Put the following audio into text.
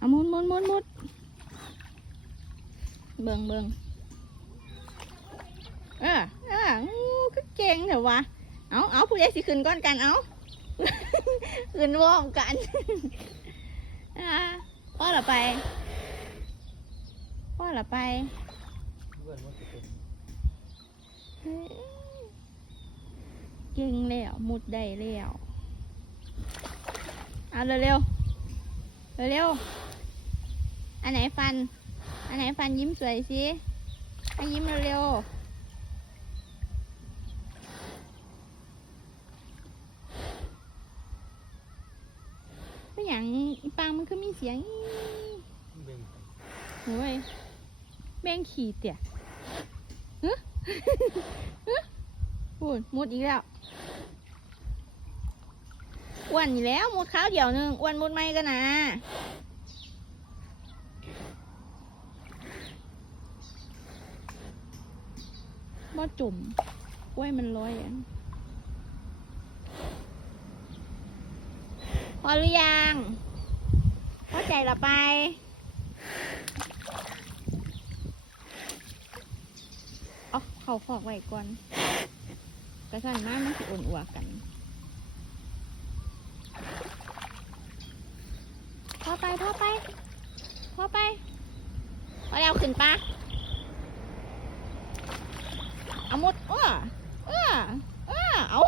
เอามุนมุนมุนมุดเบิ่งเบิ่งเออเอออู้คือเก่งเถอะวะเอาเอาผู้ใหญ่สิขึ้นก้อนกันเอาขึ้นวอมกันพ่อละไปพ่อละไปเพื่อนว่ะเป็นเก่งแล้วมุดได้แล้วเอาเร็วเร็วเร็วเร็ว นไหนฟัน อันไหนฟันยิ้มสวยสิให้ยิ้มเร็วๆเป็นอย่างปังมันคือมีเสียงโอ้ยแม่งขี่เตี่ยฮะฮะพูดมุดอีกแล้วอ้วนอยู่แล้วมุดข้าวเดียวหนึงอ้วนมุดไม่ก็นะ บ่จุ่มกล้วยมันร้อยอะพอหรือยังเข้าใจละไป เอาเขาฟอกไว้ก่อนกระสันมากมันสิอุ่นอัวกันพอไปพอไปพอไปพอแล้วขึ้นปะ เอาหมดอ้าอ้าอ้าเอา